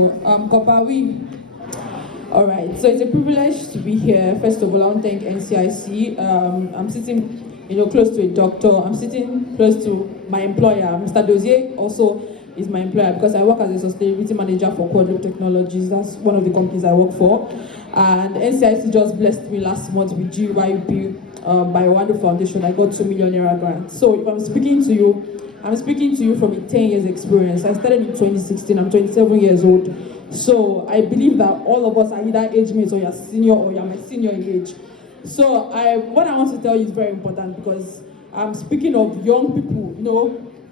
Kopawi. All right, so it's a privilege to be here. First of all, I want to thank NCIC. I'm sitting, close to a doctor. I'm sitting close to my employer. Mr. Dozier also is my employer because I work as a sustainability manager for Quadloop Technologies. That's one of the companies I work for. And NCIC just blessed me last month with GYP by a wonderful foundation. I got 2 million naira grant. So if I'm speaking to you from a 10 years experience. I started in 2016. I'm 27 years old. So I believe that all of us are either age mates or you're senior or you're my senior in age. So what I want to tell you is very important because I'm speaking of young people,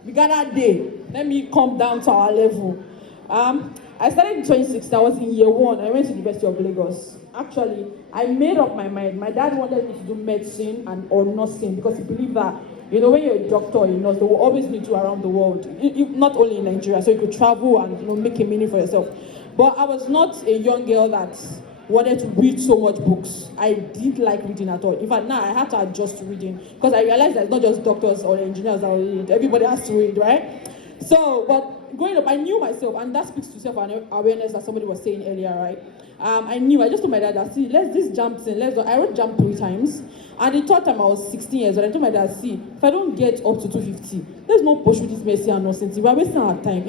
we got that day. Let me come down to our level. I started in 2016. I was in year 1. I went to the University of Lagos. Actually, I made up my mind. My dad wanted me to do medicine or nursing because he believed that, when you're a doctor or a nurse, they will always need you around the world, not only in Nigeria, so you could travel and make a meaning for yourself. But I was not a young girl that wanted to read so much books. I didn't like reading at all. In fact, now I had to adjust to reading because I realized that it's not just doctors or engineers that will read. Everybody has to read, right? So, but growing up, I knew myself, and that speaks to self-awareness that somebody was saying earlier, right? I just told my dad that, see, this jump thing, I wrote jump 3 times. And the third time I was 16 years old, I told my dad, see, if I don't get up to 250, let's not pursue this mercy and nonsense. We're wasting our time,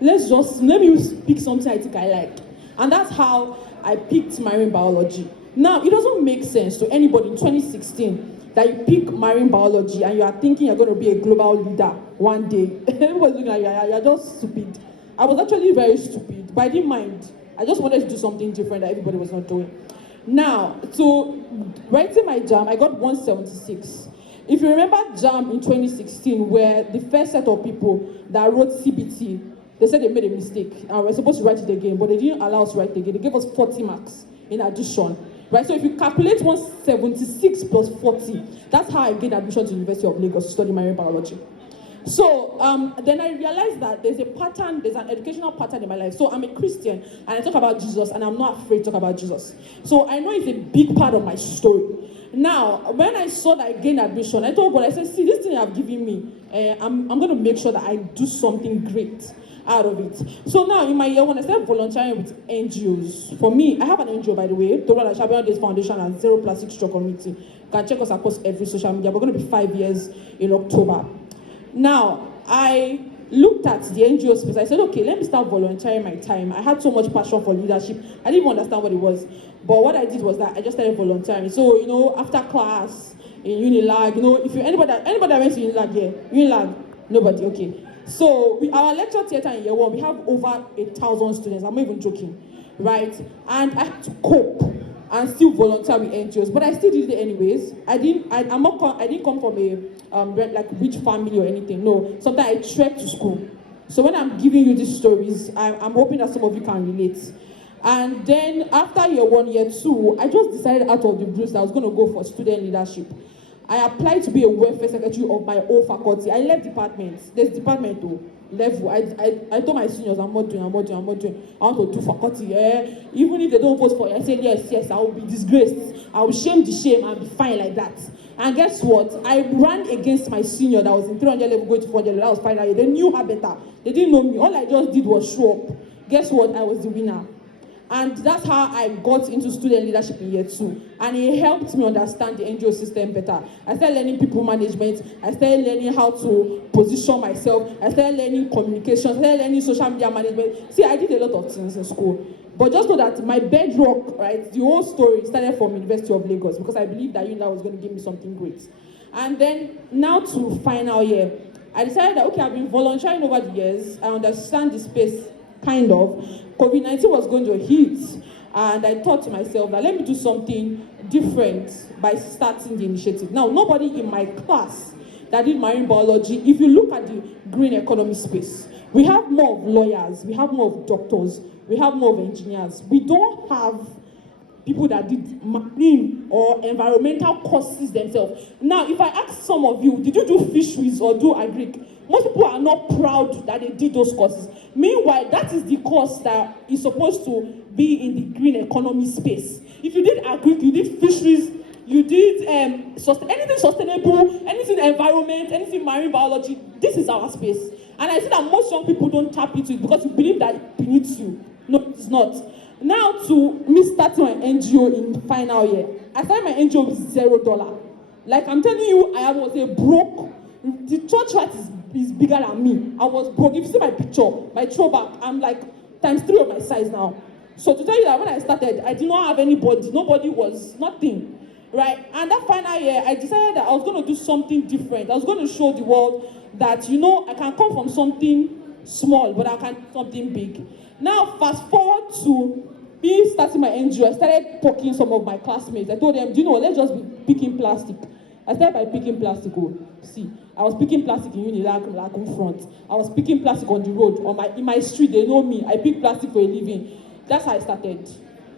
let me pick something I think I like. And that's how I picked marine biology. Now, it doesn't make sense to anybody in 2016 that you pick marine biology and you are thinking you're going to be a global leader one day. Everybody's looking at you, you're just stupid. I was actually very stupid, but I didn't mind. I just wanted to do something different that everybody was not doing. Now, so writing my JAM, I got 176. If you remember JAM in 2016, where the first set of people that wrote CBT, they said they made a mistake and we're supposed to write it again, but they didn't allow us to write it again. They gave us 40 marks in addition, right? So if you calculate 176 plus 40, that's how I gained admission to the University of Lagos to study marine biology. So then I realized that there's an educational pattern in my life. So I'm a Christian and I talk about Jesus and I'm not afraid to talk about Jesus. So I know it's a big part of my story. Now, when I saw that I gained admission, I told God, I said, see, this thing you have given me, I'm going to make sure that I do something great out of it. So now in my year 1, I started volunteering with NGOs. For me, I have an NGO, by the way, the one Champion Days Foundation and Zero Plastic Straw Community. You can check us across every social media. We're going to be 5 years in October. Now, I looked at the NGO space. I said, okay, let me start volunteering my time. I had so much passion for leadership. I didn't even understand what it was. But what I did was that I just started volunteering. So, after class, in Unilag, if anybody that went to Unilag here? Unilag? Nobody, okay. So, our lecture theater in year 1, we have over 1,000 students. I'm not even joking, right? And I had to cope and still volunteer with NGOs, but I still did it anyways. I didn't come from a rich family or anything. No, sometimes I trekked to school. So when I'm giving you these stories, I'm hoping that some of you can relate. And then after year 1, year 2, I just decided out of the blue that I was going to go for student leadership. I applied to be a welfare secretary of my own faculty. I left departments. There's department though. Level. I told my seniors, I'm not doing. I want to do faculty. Even if they don't vote for it, I said, yes, I will be disgraced. I will shame the shame and be fine like that. And guess what? I ran against my senior that was in 300 level going to 400 level. That was final. They knew her better. They didn't know me. All I just did was show up. Guess what? I was the winner. And that's how I got into student leadership in year 2. And it helped me understand the NGO system better. I started learning people management. I started learning how to position myself. I started learning communication. I started learning social media management. See, I did a lot of things in school. But just know that my bedrock, right, the whole story started from University of Lagos because I believed that that was going to give me something great. And then now to final year, I decided that, okay, I've been volunteering over the years. I understand the space, kind of. COVID-19 was going to hit, and I thought to myself that let me do something different by starting the initiative. Now, nobody in my class that did marine biology, if you look at the green economy space, we have more of lawyers, we have more of doctors, we have more of engineers. We don't have people that did marine or environmental courses themselves. Now, if I ask some of you, did you do fisheries or do agric? Most people are not proud that they did those courses. Meanwhile, that is the course that is supposed to be in the green economy space. If you did agric, you did fisheries, you did anything sustainable, anything environment, anything marine biology, this is our space. And I see that most young people don't tap into it because you believe that it beneath you. No, it's not. Now to me starting my NGO in final year. I started my NGO with $0. Like I'm telling you, I was a broke. The church right is bigger than me. I was broke. If you see my picture, my throwback, I'm like ×3 of my size now. So to tell you that when I started, I did not have anybody. Nobody was nothing. Right? And that final year, I decided that I was going to do something different. I was going to show the world that, you know, I can come from something small, but I can do something big. Now, fast forward to me starting my NGO, I started poking some of my classmates. I told them, do you know, let's just be picking plastic. I started by picking plastic. Oh, see, I was picking plastic in Unilag front. I was picking plastic on the road. In my street, they know me. I pick plastic for a living. That's how I started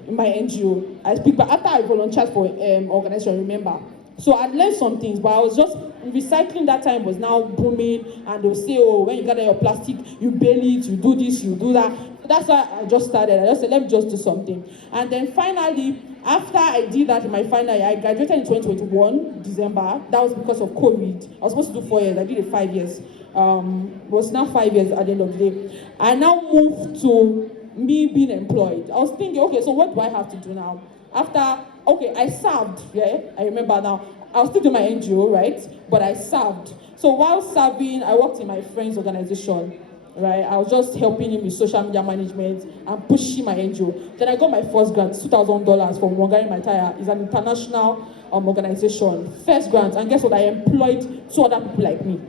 in my NGO. I speak, but after I volunteered for organization, remember. So I learned some things, but I was just recycling that time was now booming, and they'll say, oh, when you gather your plastic, you bail it, you do this, you do that. So that's why I just started. I just said, let me just do something. And then finally, after I did that in my final year, I graduated in 2021, December. That was because of COVID. I was supposed to do 4 years. I did it 5 years. Was now 5 years at the end of the day. I now moved to me being employed. I was thinking, okay, so what do I have to do now? After, okay, I served, yeah, I remember now. I was still doing my NGO, right? But I served. So while serving, I worked in my friend's organization, right? I was just helping him with social media management and pushing my NGO. Then I got my first grant, $2,000 from Wangari Mataya. It's an international organization. First grant, and guess what? I employed 2 other people like me.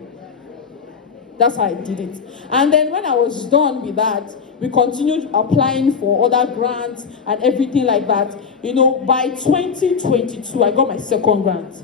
That's how I did it. And then when I was done with that, we continued applying for other grants and everything like that. You know, by 2022, I got my second grant.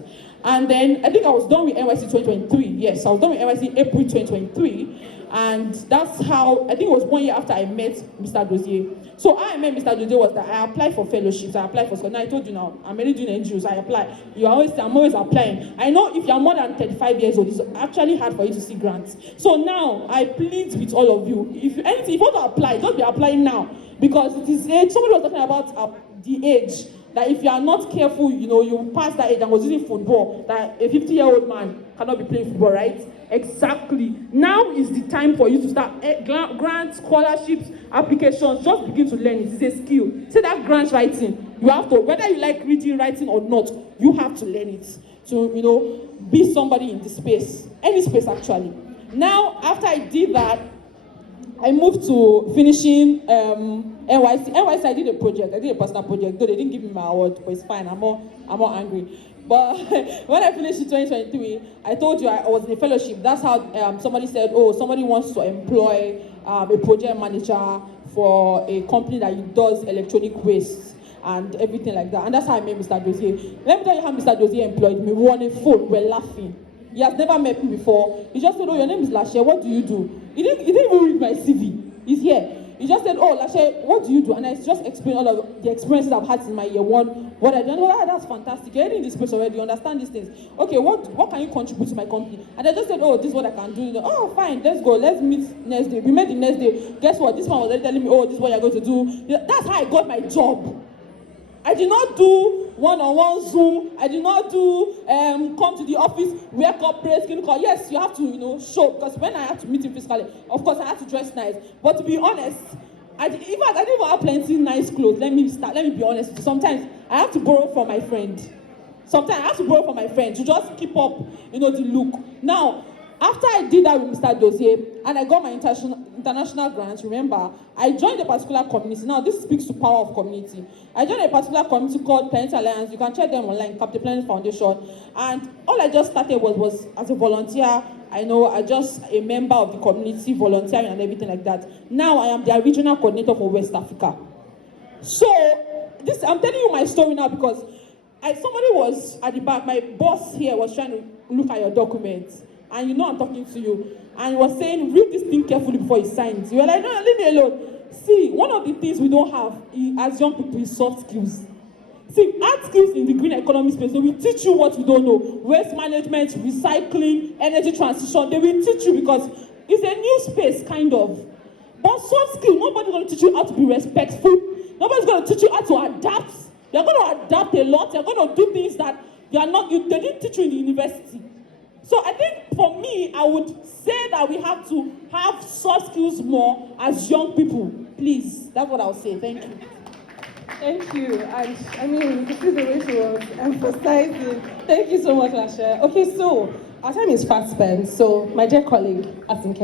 And then I think I was done with NYC 2023. Yes, I was done with NYC April 2023. And that's how, I think it was 1 year after I met Mr. Dozier. So how I met Mr. Dozier was that I applied for fellowships, I applied for school. Now I told you now, I'm already doing NGOs, I apply. I'm always applying. I know if you're more than 35 years old, it's actually hard for you to see grants. So now I plead with all of you, if you want to apply, just be applying now. Because it is age, somebody was talking about the age, that if you are not careful, you know, you pass that age and was using football, that a 50-year-old man cannot be playing football, right? Exactly. Now is the time for you to start grants, scholarships, applications. Just begin to learn it. It's a skill. Say that grant writing, you have to, whether you like reading, writing or not, you have to learn it to, you know, be somebody in the space, any space actually. Now, after I did that, I moved to finishing NYC. NYC, I did a project. I did a personal project. Though they didn't give me my award, but it's fine. I'm more angry. But when I finished in 2023, I told you I was in a fellowship. That's how somebody said, oh, somebody wants to employ a project manager for a company that does electronic waste and everything like that. And that's how I met Mr. Dozier. Let me tell you how Mr. Dozier employed me. We were on a phone. We're laughing. He has never met me before. He just said, oh, your name is Lashe. What do you do? He didn't even read my CV. He's here. He just said, oh, Lashe, what do you do? And I just explained all of the experiences I've had in my year one. What I done. Oh, that's fantastic. You're in this place already. You understand these things. Okay, what can you contribute to my company? And I just said, oh, this is what I can do. Oh, fine, let's go. Let's meet next day. We met the next day. Guess what? This one was already telling me, oh, this is what you're going to do. That's how I got my job. I did not do one-on-one Zoom. I did not do come to the office, wear corporate skin color. Yes, you have to, you know, show, because when I had to meet him physically, of course I had to dress nice. But to be honest, I didn't even have plenty nice clothes. Let me be honest. Sometimes I have to borrow from my friend. To just keep up, you know, the look. Now, after I did that with Mr. Dozier, and I got my international grants, remember, I joined a particular community. Now, this speaks to power of community. I joined a particular community called Planet Alliance. You can check them online, Captain Planet Foundation. And all I just started was as a volunteer. I just a member of the community, volunteering and everything like that. Now, I am their regional coordinator for West Africa. So, I'm telling you my story now because somebody was at the back. My boss here was trying to look at your documents. And you know I'm talking to you. And he was saying, read this thing carefully before he signs. You were like, no, leave me alone. See, one of the things we don't have as young people is soft skills. See, hard skills in the green economy space, they will teach you what you don't know. Waste management, recycling, energy transition, they will teach you because it's a new space, kind of. But soft skills, nobody's going to teach you how to be respectful. Nobody's going to teach you how to adapt. You're going to adapt a lot. You're going to do things that they didn't teach you in the university. So I think for me, I would say that we have to have soft skills more as young people. Please, that's what I'll say. Thank you. Thank you. And I mean, this is the way she was emphasizing. Thank you so much, Lasha. Okay, so our time is fast spent. So, my dear colleague, Asinke.